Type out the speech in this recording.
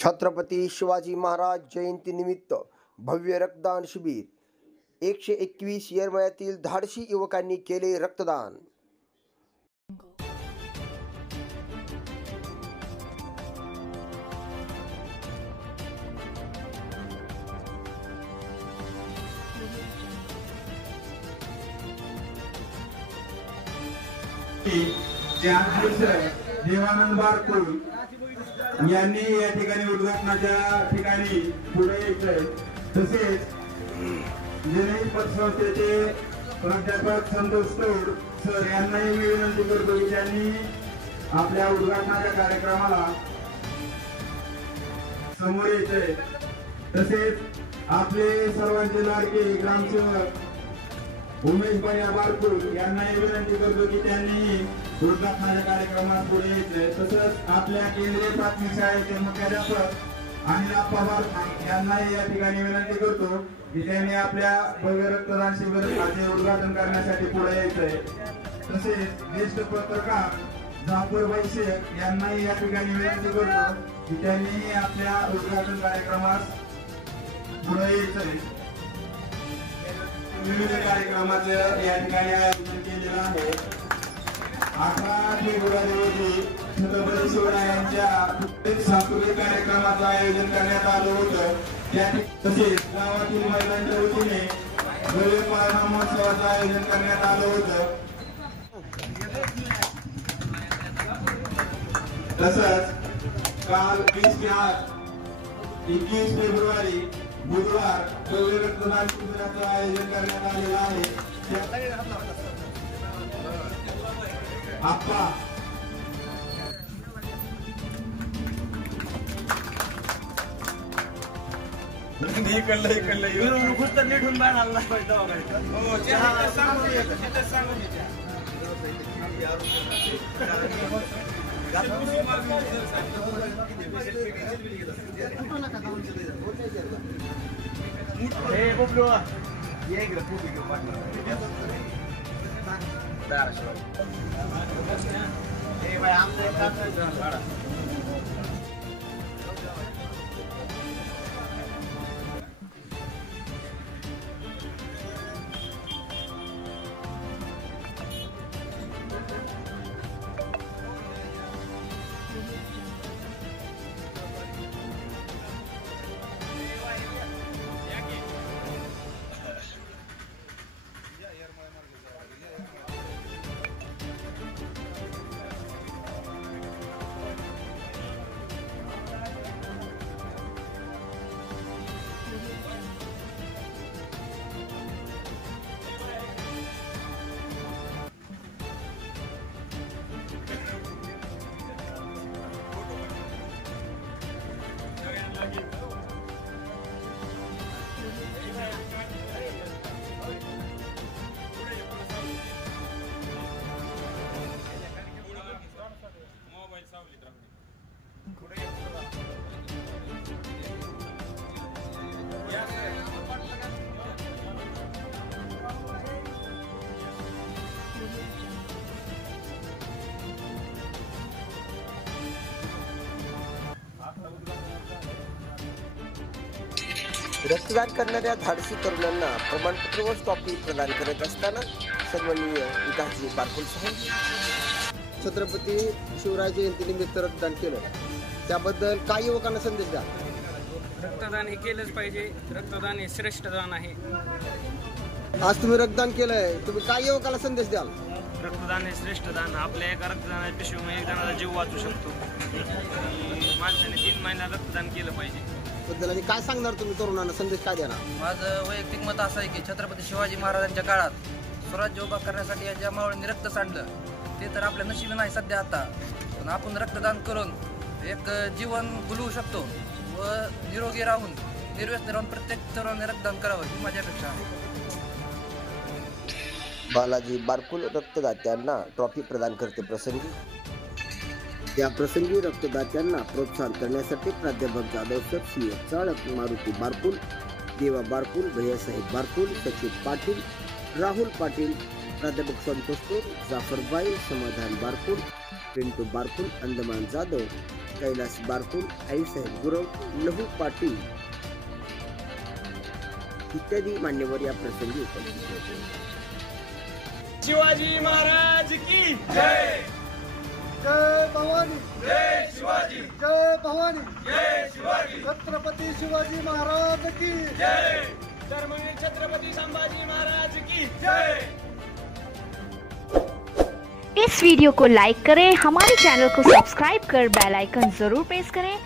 छत्रपती शिवाजी महाराज जयंती निमित्त भव्य रक्तदान शिबिर 121 येरमळ्यातील धाडशी युवकांनी केले रक्तदान। देवानंद बारकुल यांनी या ठिकाणी उद्घाटनाच्या ठिकाणी पुढे यायचंय। तसेच जनहित पतसंस्थेचे प्राध्यापक संतोष तोड सर यांनाही मी विनंती करतो की त्यांनी आपल्या उद्घाटनाच्या कार्यक्रमाला समोर यायचंय। तसेच आपले सर्वांचे लाडके ग्रामसेवक उमेश भैया बारकुल यांनाही विनंती करतो की त्यांनी उद्घाटनाच्या कार्यक्रमात पुढे यायचे। तसंच आपल्या केंद्रीय प्राथमिक शाळेचे मुख्याध्यापक अनिल आप्पा बारकुल यांनाही या ठिकाणी विनंती करतो की त्यांनी आपल्या भव्य रक्तदान शिबिराचे उद्घाटन करण्यासाठी पुढे यायचंय। तसेच ज्येष्ठ पत्रकार जाफर शेख यांनाही या ठिकाणी विनंती करतो की त्यांनी आपल्या उद्घाटन कार्यक्रमास पुढे यायचंय। विविध कार्यक्रमाचं या ठिकाणी आयोजन केलेलं आहे। 18 फेब्रुवारी रोजी छत्रपती शिवरायांच्या सांस्कृतिक कार्यक्रमाचं आयोजन करण्यात आलं होतं। तसेच गावातील महिलांच्या वतीने भव्य पाळणा महोत्सवाचं आयोजन करण्यात आलं होतं। तसंच काल 21 फेब्रुवारी बुधवार भव्य रक्तदान शिबिराचं आयोजन करण्यात आलेलं आहे। आप्पा इकडलं खुस्त नीटून बाहेर आला पाहिजे। हे बबलू ये इकडे फोटो घेऊ हे भाई आमचं एक काम रक्तदान करणाऱ्या धाडसी तरुणांना प्रमाणपत्र व ट्रॉफी प्रदान करत असताना सन्माननीय विकासजी बारकुल साहेब छत्रपती शिवराय जयंतीनिमित्त रक्तदान केलं, त्याबद्दल काय युवकांना संदेश द्या? रक्तदान हे केलंच पाहिजे। रक्तदान हे श्रेष्ठ दान आहे। आज तुम्ही रक्तदान केलंय, तुम्ही काय युवकाला संदेश द्याल? रक्तदान हे श्रेष्ठ दान। आपल्या एका रक्तदानाच्या पिशवीमुळे एक जणाचा जीव वाचू शकतो। माणसाने 3 महिन्यात रक्तदान केलं पाहिजे बद्दल आणि काय सांगणार तुम्ही तरुणांना, संदेश काय देणार? माझं वैयक्तिक मत असं आहे की छत्रपती शिवाजी महाराजांच्या काळात स्वराज्य उभा करण्यासाठी ज्या मावळ्यांनी रक्त सांडलं ते तर आपल्या नशिबी नाही सध्या आता, पण आपण रक्तदान करून एक जीवन गुलवू शकतो व निरोगी राहून निर्व्यसनी राहून प्रत्येक तरुणाने रक्तदान करावं ही माझी अपेक्षा आहे। बालाजी बारकुल रक्तदात्यांना ट्रॉफी प्रदान करते प्रसंगी या प्रसंगी रक्तदात्यांना प्रोत्साहन करण्यासाठी प्राध्यापक जाधव सर, सी चाळक, मारुती बारकुल, देवा बारकुल, भैयासाहेब बारकुल, सचिन पाटील, राहुल पाटील, प्राध्यापक संतोष तोर, जाफर बाई, समाधान बारकुल, पिंटू बारकुल, अंदमान जाधव, कैलास बारकुल, आईसाहेब गुरव, लहू पाटील इत्यादी मान्यवर या प्रसंगी उपस्थित होते. शिवाजी महाराज की जय. जय भवानी, जय शिवाजी, जय भवानी, जय शिवाजी, छत्रपती शिवाजी महाराज की जय. धर्मवीर छत्रपती संभाजी महाराज की जय. इस वीडियो को लाइक करें, हमारे चैनल को सब्सक्राइब कर बेल आइकन जरूर प्रेस करें